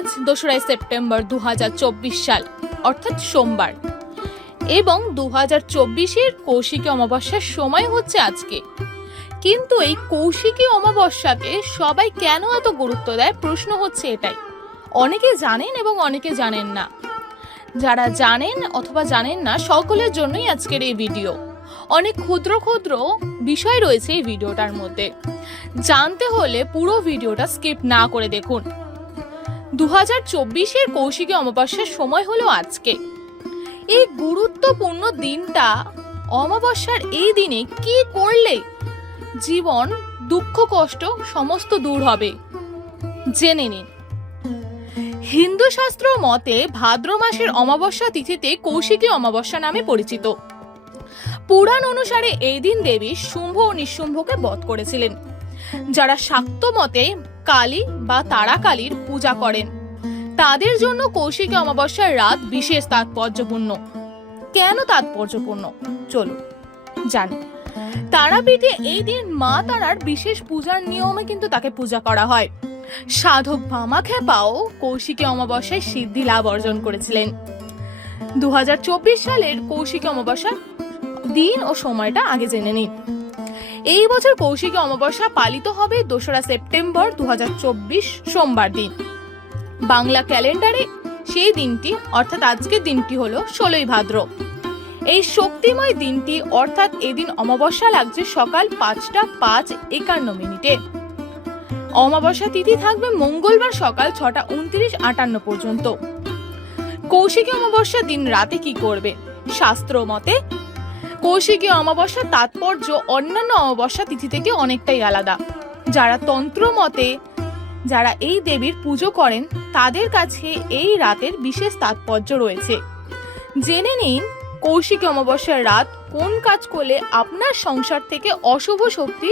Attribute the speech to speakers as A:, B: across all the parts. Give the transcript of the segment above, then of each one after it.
A: আজ দোসরাই সেপ্টেম্বর দু হাজার চব্বিশ সাল, অর্থাৎ সোমবার। এবং দু হাজার চব্বিশের কৌশিকী অমাবস্যার সময় হচ্ছে আজকে। কিন্তু এই কৌশিকী অমাবস্যাকে সবাই কেন এত গুরুত্ব দেয়? প্রশ্ন হচ্ছে এটাই। অনেকে জানেন এবং অনেকে জানেন না। যারা জানেন অথবা জানেন না, সকলের জন্যই আজকের এই ভিডিও। অনেক ক্ষুদ্র ক্ষুদ্র বিষয় রয়েছে এই ভিডিওটার মধ্যে। জানতে হলে পুরো ভিডিওটা স্কিপ না করে দেখুন। দু হাজার চব্বিশের কৌশিকী অমাবস্যার সময় হলো আজকে। এই গুরুত্বপূর্ণ দিনটা, অমাবস্যার এই দিনে কি করলে জীবন দুঃখ, কষ্ট সমস্ত দূর হবে? জেনে নিন। হিন্দু শাস্ত্র মতে ভাদ্র মাসের অমাবস্যা তিথিতে কৌশিকী অমাবস্যা নামে পরিচিত। পুরাণ অনুসারে এই দিন দেবী শুম্ভ ও নিঃশুম্ভকে বধ করেছিলেন। যারা শাক্ত মতে কালী বা তারা কালীর পূজা করেন। তাদের জন্য কৌশিকী অমাবস্যার রাত বিশেষ তাৎপর্যপূর্ণ। কেন তাৎপর্যপূর্ণ? চলুন, জানি। তারাপীঠে এই দিন মা তারার বিশেষ পূজার নিয়মে কিন্তু তাকে পূজা করা হয়। সাধক ভামা খেপাও কৌশিকী অমাবস্যায় সিদ্ধি লাভ অর্জন করেছিলেন। দু হাজার চব্বিশ সালের কৌশিকী অমাবস্যা দিন ও সময়টা আগে জেনে নিন। এই বছর কৌশিকী অমাবস্যা পালিত হবে দোসরা সেপ্টেম্বর দু হাজার চব্বিশ সোমবার দিন। বাংলা ক্যালেন্ডারে সেই দিনটি, অর্থাৎ আজকের দিনটি হলো ষোলোই ভাদ্র। এই শক্তিময় দিনটি, অর্থাৎ এদিন অমাবস্যা লাগছে সকাল পাঁচটা পাঁচ একান্ন মিনিটে। অমাবস্যা তিথি থাকবে মঙ্গলবার সকাল ছটা উনত্রিশ আটান্ন পর্যন্ত। কৌশিকী অমাবস্যা দিন রাতে কি করবে? শাস্ত্র মতে কৌশিকী অমাবস্যার তাৎপর্য অন্যান্য অমাবস্যা তিথি থেকে অনেকটাই আলাদা। যারা তন্ত্র মতে যারা এই দেবীর পুজো করেন, তাদের কাছে এই রাতের বিশেষ তাৎপর্য রয়েছে। জেনে নিন, কৌশিকী অমাবস্যার রাত কোন কাজ করলে আপনার সংসার থেকে অশুভ শক্তি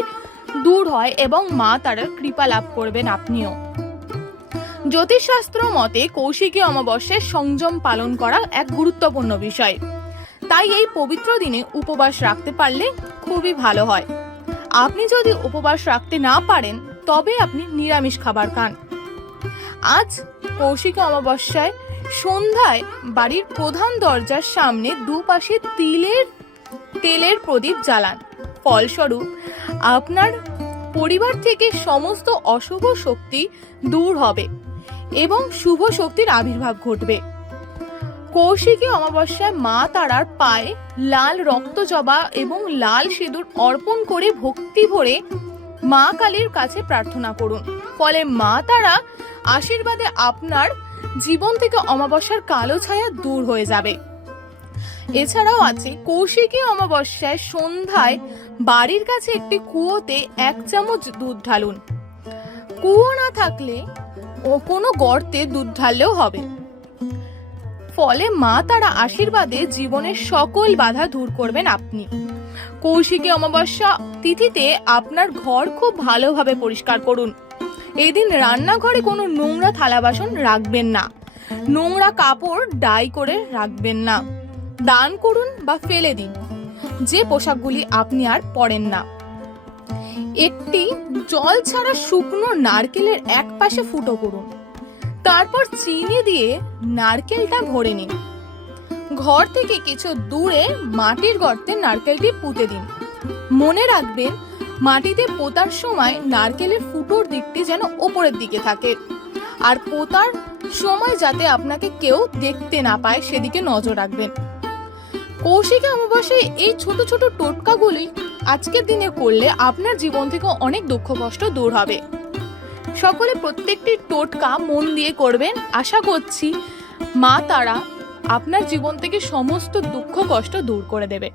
A: দূর হয় এবং মা তারার কৃপা লাভ করবেন আপনিও। জ্যোতিষশাস্ত্র মতে কৌশিকী অমাবস্যায় সংযম পালন করা এক গুরুত্বপূর্ণ বিষয়। তাই এই পবিত্র দিনে উপবাস রাখতে পারলে খুবই ভালো হয়। আপনি যদি উপবাস রাখতে না পারেন, তবে আপনি নিরামিষ খাবার খান। আজ কৌশিক অমাবস্যায় সন্ধ্যায় বাড়ির প্রধান দরজার সামনে দুপাশে তিলের, তেলের প্রদীপ জ্বালান। ফলস্বরূপ, আপনার পরিবার থেকে সমস্ত অশুভ শক্তি দূর হবে এবং শুভ শক্তির আবির্ভাব ঘটবে। কৌশিকী অমাবস্যায় মা তারার পায়ে লাল রক্ত জবা এবং লাল সিঁদুর অর্পণ করে ভক্তি ভরে মা কালীর কাছে প্রার্থনা করুন। ফলে মা তারা আশীর্বাদে আপনার জীবন থেকে অমাবস্যার কালো ছায়া দূর হয়ে যাবে। এছাড়াও আছে, কৌশিকী অমাবস্যায় সন্ধ্যায় বাড়ির কাছে একটি কুয়োতে এক চামচ দুধ ঢালুন। কুয়ো না থাকলে ও কোনো গর্তে দুধ ঢাললেও হবে। ফলে মা তারা আশীর্বাদে জীবনের সকল বাধা দূর করবেন আপনি। কৌশিকী অমাবস্যা তিথিতে আপনার ঘর খুব ভালোভাবে পরিষ্কার করুন। এদিন রান্নাঘরে কোনো নোংরা থালা বাসন রাখবেন না। নোংরা কাপড় ডাই করে রাখবেন না। দান করুন বা ফেলে দিন। যে পোশাকগুলি আপনি আর পরেন না। একটি জল ছাড়া শুকনো নারকেলের এক পাশে ফুটো করুন। তারপর চিনি দিয়ে নারকেলটা ভরে নিন। ঘর থেকে কিছু দূরে মাটির গর্তে নারকেলটি পুঁতে দিন। মনে রাখবেন, মাটিতে পোতার সময় নারকেলের ফুটোর দিকটি যেন ওপরের দিকে থাকে। আর পোতার সময় যাতে আপনাকে কেউ দেখতে না পায়, সেদিকে নজর রাখবেন। কৌশিকী অমাবস্যায় এই ছোট ছোট টোটকাগুলি আজকের দিনে করলে আপনার জীবন থেকে অনেক দুঃখ কষ্ট দূর হবে। সকলে প্রত্যেকটি টোটকা মন দিয়ে করবেন। আশা করছি মা তারা আপনার জীবন থেকে সমস্ত দুঃখ কষ্ট দূর করে দেবে।